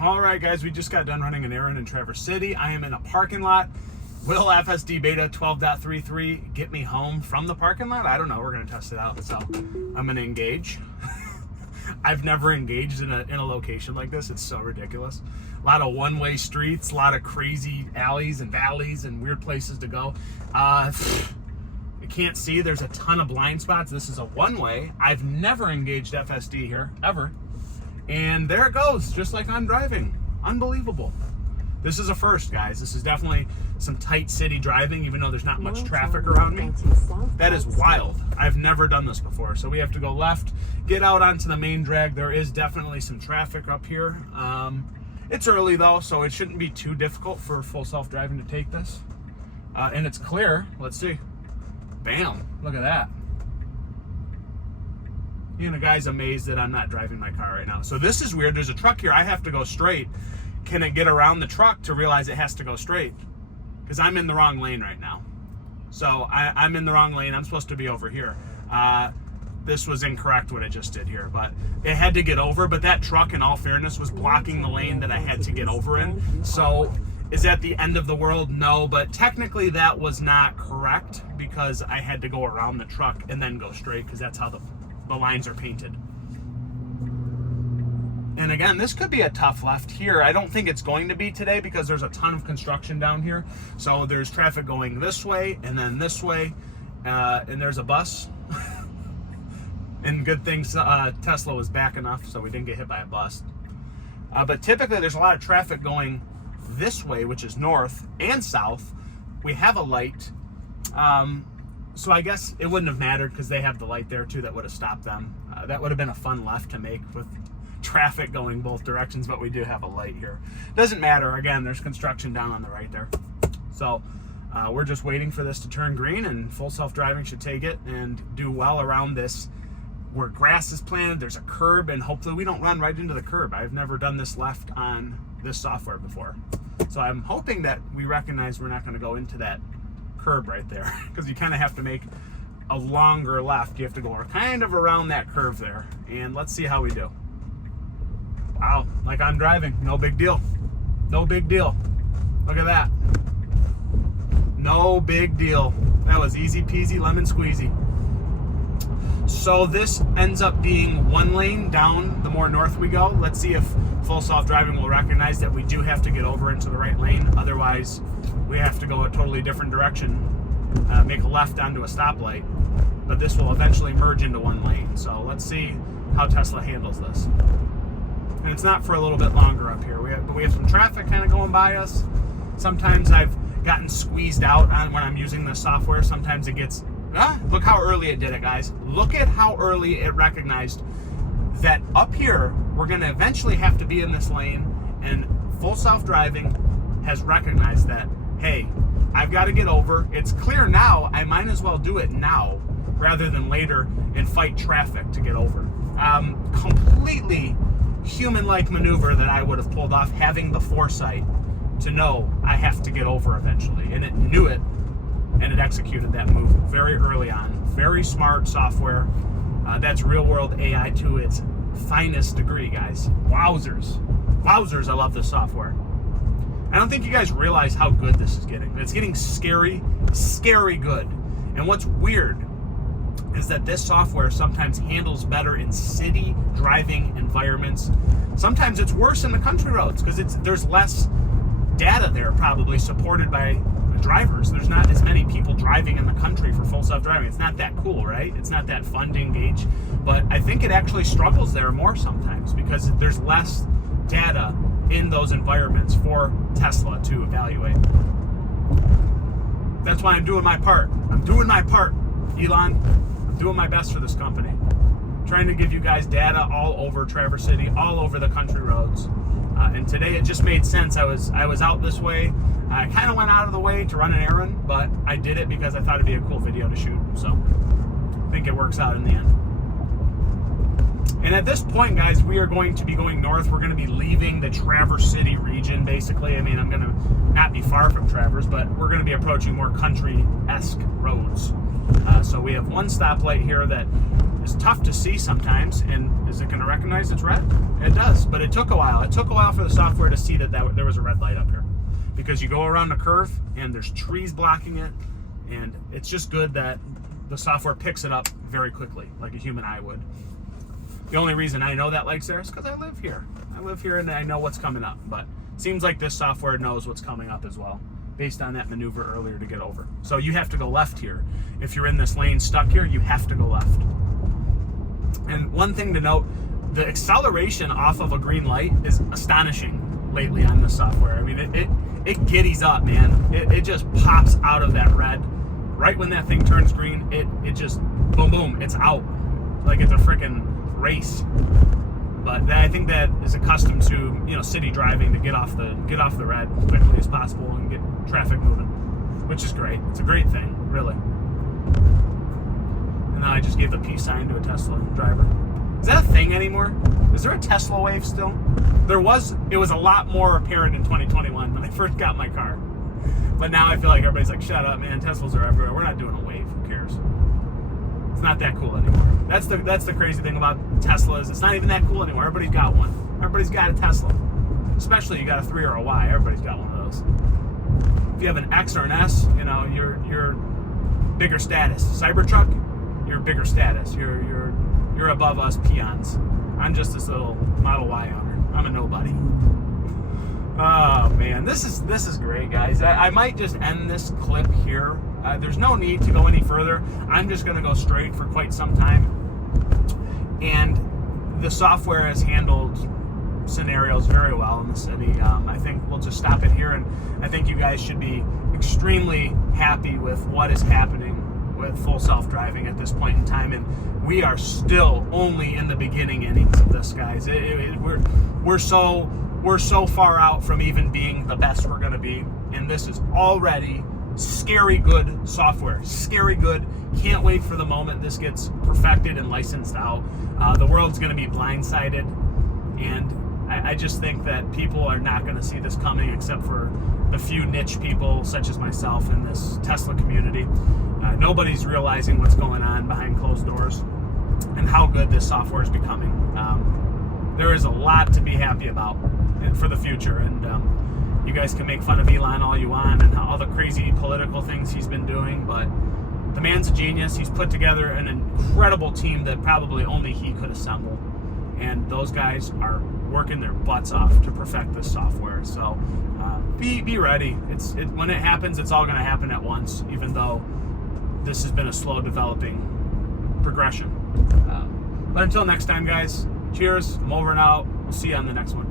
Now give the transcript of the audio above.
All right, guys, we just got done running an errand in Traverse City. I am in a parking lot. Will FSD beta 12.3.3 get me home from the parking lot? I don't know. We're going to test it out. So I'm going to engage. I've never engaged in a location like this. It's so ridiculous. A lot of one-way streets, a lot of crazy alleys and valleys and weird places to go. You can't see. There's a ton of blind spots. This is a one-way. I've never engaged FSD here, ever. And there it goes, just like I'm driving. Unbelievable. This is a first, guys. This is definitely some tight city driving, even though there's not much traffic around me. That is wild. I've never done this before. So we have to go left, get out onto the main drag. There is definitely some traffic up here. It's early though, so it shouldn't be too difficult for full self-driving to take this. And it's clear. Let's see. Bam, look at that. You know, guy's amazed that I'm not driving my car right now. So this is weird. There's a truck here. I have to go straight. Can it get around the truck to realize it has to go straight? Because I'm in the wrong lane right now. So I'm in the wrong lane. I'm supposed to be over here. This was incorrect what I just did here, but it had to get over. But that truck, in all fairness, was blocking the lane that I had to get over in. So is that the end of the world? No, but technically that was not correct because I had to go around the truck and then go straight because that's how the lines are painted. And again, this could be a tough left here. I don't think it's going to be today because there's a ton of construction down here. So there's traffic going this way and then this way, and there's a bus. And good thing Tesla was back enough so we didn't get hit by a bus. But typically there's a lot of traffic going this way, which is north and south. We have a light. So I guess it wouldn't have mattered because they have the light there too that would have stopped them. That would have been a fun left to make with traffic going both directions, but we do have a light here. Doesn't matter. Again, there's construction down on the right there. So we're just waiting for this to turn green and full self-driving should take it and do well around this where grass is planted. There's a curb and hopefully we don't run right into the curb. I've never done this left on this software before. So I'm hoping that we recognize we're not going to go into that curb right there because you kind of have to make a longer left. You have to go kind of around that curve there, and let's see how we do. Wow, like I'm driving. No big deal. No big deal. Look at that. No big deal. That was easy peasy lemon squeezy. So this ends up being one lane down the more north we go. Let's see if full self-driving will recognize that we do have to get over into the right lane. Otherwise, we have to go a totally different direction, make a left onto a stoplight. But this will eventually merge into one lane. So let's see how Tesla handles this. And it's not for a little bit longer up here. We have some traffic kind of going by us. Sometimes I've gotten squeezed out on when I'm using this software. Sometimes it gets... look how early it did it, guys. Look at how early it recognized that up here, we're going to eventually have to be in this lane, and full self-driving has recognized that, hey, I've got to get over. It's clear now. I might as well do it now rather than later and fight traffic to get over. Completely human-like maneuver that I would have pulled off, having the foresight to know I have to get over eventually, and it knew it. And it executed that move very early on. Very smart software. That's real-world AI to its finest degree, guys. Wowzers. Wowzers, I love this software. I don't think you guys realize how good this is getting. It's getting scary, scary good. And what's weird is that this software sometimes handles better in city driving environments. Sometimes it's worse in the country roads because there's less data there probably supported by drivers. There's not as many people driving in the country for full self-driving. It's not that cool, right? It's not that fun to engage. But I think it actually struggles there more sometimes because there's less data in those environments for Tesla to evaluate. That's why I'm doing my part. I'm doing my part, Elon. I'm doing my best for this company. I'm trying to give you guys data all over Traverse City, all over the country roads. And today it just made sense. I was out this way. I kind of went out of the way to run an errand, but I did it because I thought it'd be a cool video to shoot. So I think it works out in the end. And at this point, guys, we are going to be going north. We're going to be leaving the Traverse City region, basically. I mean, I'm going to not be far from Traverse, but we're going to be approaching more country-esque roads. So we have one stoplight here that is tough to see sometimes. And is it going to recognize it's red? It does, but it took a while. It took a while for the software to see that there was a red light up here, because you go around the curve and there's trees blocking it, and it's just good that the software picks it up very quickly, like a human eye would. The only reason I know that light's there is because I live here. I live here and I know what's coming up, but it seems like this software knows what's coming up as well, based on that maneuver earlier to get over. So you have to go left here. If you're in this lane stuck here, you have to go left. And one thing to note, the acceleration off of a green light is astonishing lately on this software. I mean, it giddies up, man. It just pops out of that red. Right when that thing turns green, it just, boom, boom, it's out. Like it's a freaking race. But I think that is accustomed to, city driving, to get off the red quickly as possible and get traffic moving, which is great. It's a great thing, really. And now I just gave the peace sign to a Tesla driver. Is that a thing anymore? Is there a Tesla wave still? It was a lot more apparent in 2021 when I first got my car. But now I feel like everybody's like, shut up, man, Teslas are everywhere. We're not doing a wave. Who cares? It's not that cool anymore. That's the crazy thing about Teslas. It's not even that cool anymore. Everybody's got one. Everybody's got a Tesla. Especially you got a 3 or a Y. Everybody's got one of those. If you have an X or an S, you're bigger status. Cybertruck, you're bigger status. You're above us peons. I'm just this little Model Y owner. I'm a nobody. Oh man, this is great, guys. I might just end this clip here. There's no need to go any further. I'm just going to go straight for quite some time. And the software has handled scenarios very well in the city. I think we'll just stop it here, and I think you guys should be extremely happy with what is happening with full self-driving at this point in time. And we are still only in the beginning innings of this, guys. We're so far out from even being the best we're going to be, and this is already scary good software. Scary good. Can't wait for the moment this gets perfected and licensed out. The world's going to be blindsided, and I just think that people are not going to see this coming, except for the few niche people such as myself in this Tesla community. Nobody's realizing what's going on behind closed doors and how good this software is becoming. There is a lot to be happy about for the future, and you guys can make fun of Elon all you want and all the crazy political things he's been doing, but the man's a genius. He's put together an incredible team that probably only he could assemble, and those guys are working their butts off to perfect this software. So be ready. When it happens, it's all going to happen at once, even though this has been a slow developing progression. But until next time, guys, cheers. I'm over and out. We'll see you on the next one.